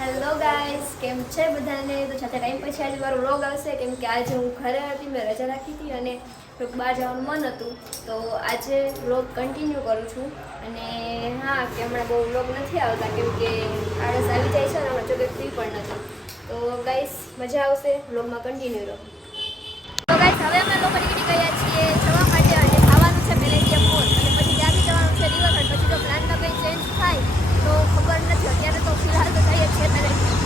Hello guys, કેમ છે બધાને? તો સાથે ટાઈમ પછી આજે મારો વ્લોગ આવશે કેમ કે આજે હું ઘરે હતી, મેં રજા રાખી હતી અને થોડુંક બહાર જવાનું મન હતું. તો આજે વ્લોગ કન્ટિન્યુ કરું છું. અને હા, કે હમણાં બહુ વ્લોગ નથી આવતા કેમ કે આળસ આવી જાય છે અને હમણાં જો ફ્રી પણ નથી. તો ગાઈસ, મજા આવશે, વ્લોગમાં કન્ટિન્યુ રહો. તો ગાઈસ, હવે અમે લોકો નીકળી ગયા છીએ જવા માટે અને ખાવાનું છે પેલેડિયમ મોલ અને પછી ત્યાંથી જવાનું છે રિવરફ્રન્ટ. પછી જો પ્લાનમાં કંઈ ચેન્જ થાય તો ખબર નથી. અત્યારે તો ફિલહાલ તો જઈએ છીએ પેલેડિયમ.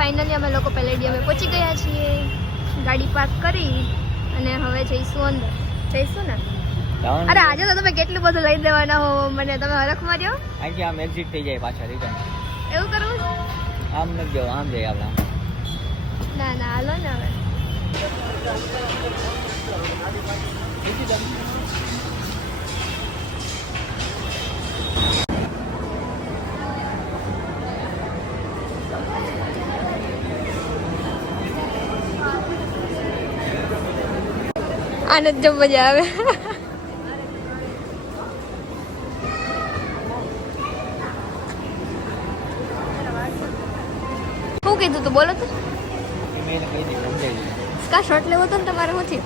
ફાઇનલી અમે લોકો પેલેડિયમે પહોંચી ગયા છીએ. ગાડી પાર્ક કરી અને હવે જઈશું અંદર. જઈશું ને? અરે આજે તો તમે કેટલું બધું લઈ દેવાના હો મને. તમે હરખ માર્યો. આજે આમ એક્ઝિટ થઈ જાય પાછા રિટર્ન. એવું કરવું? આમ નથી જવું, આમ જઈએ આપણે. ના ના, હાલો ને હવે. આનંદ જો મજા આવે. શું કીધું તું? બોલો તો. મેં કહી દીધું, સમજાઈ દીધું. કા શર્ટ લેવો તો ને તમારે નથી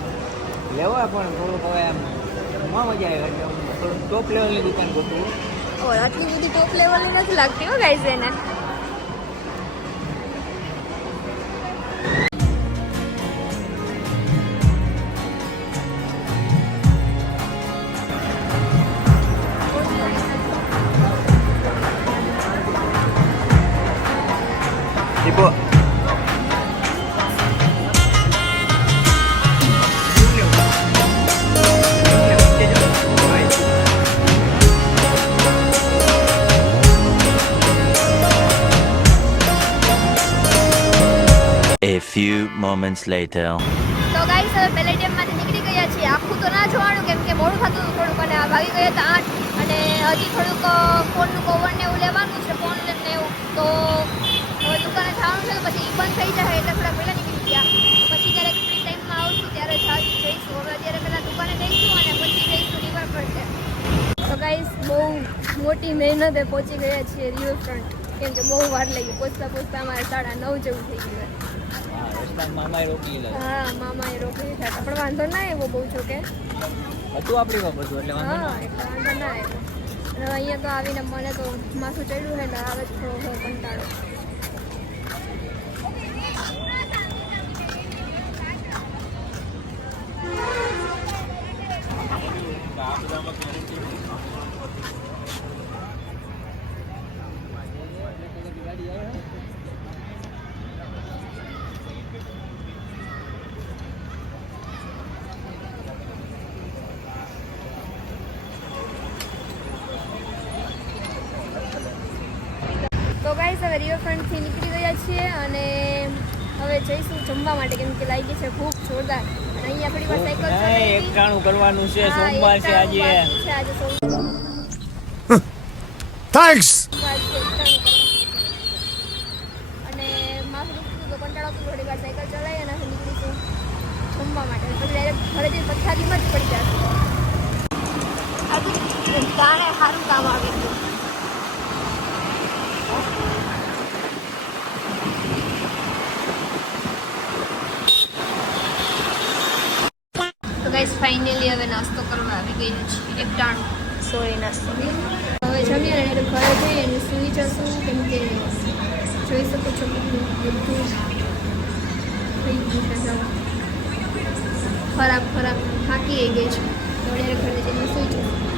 લેવો પણ થોડુંક હવે આમ માં મજા આવે એટલે થોડુંક ટોપ લેવલની દુકાન ગોતવું. આટલી બધી ટોપ લેવલની નથી લાગતી હો ગાઈસ એને. Ibu. A few moments later. તો ગાઈસ, હવે પેલેડિયમમાંથી નીકળી ગયા છીએ. આખું તો ના જોવાનું કેમ કે મોડું થતું હતું થોડુંક અને વાગી ગયા હતા 8 અને હજી થોડુંક ફોનનું કવર ને એવું લેવાનું છે, ફોન ને એવું. તો હવે દુકાને જવાનું છે તો પછી બંધ થઈ જાય એટલે થોડા પહેલાં નીકળી ગયા. પછી જ્યારે ફ્રી ટાઈમમાં આવશું ત્યારે જઈશું. હવે અત્યારે પહેલાં દુકાને જઈશું અને પછી જઈશું રિવરફ્રન્ટ. તો ગાઈસ, બહુ મોટી મહેનતે પહોંચી ગયા છીએ રિવરફ્રન્ટ કેમ કે બહુ વાર લાગી. પહોંચતા અમારે 9:30 જેવું થઈ ગયું. મામાએ રોકી લીધા. હા, મામાએ રોકી લીધા હતા પણ વાંધો ના આવ્યો બહુ. જો કે હતું આપણી માં બધું એટલે વાંધો હા, એટલે વાંધો ના આવ્યો. અને અહીંયા તો આવીને મને તો માથું ચડ્યું છે એટલે આવે જ થોડો કંટાળો. તો ગાઈસ, હવે રિવરફ્રન્ટથી નીકળી ગયા છીએ અને હવે જઈશું જમવા માટે કેમ કે લાગી છે ભૂખ જોરદાર. અને અહીંયા થોડી વાર સાયકલ ચલાવી. એકટાણું કરવાનું છે. હા, સોમવાર છે આજે. આજે સોમવાર. થેન્ક્સ. અને માથું દુખતું તો કંટાળો આવતો, થોડી વાર સાયકલ ચલાવી અને નીકળીશું જમવા માટે. પછી ડાયરેક્ટ ઘરે જઈને પથારીમાં જ પડી જશે. આજે જાણે સારું કામ આવી ગયું. તો ગાઈસ, ફાઇનલી હવે નાસ્તો કરવા આવી ગયા છીએ. એકટાણું નાસ્તો. હવે જમીએ અને ઘરે જઈએ અને સૂઈ જશું કેમ કે જોઈ શકો છો બધું થઈ ગયું છે. ખરાબ થાકી ગઈ છે. તો ઘરે જઈને સૂઈ જશું.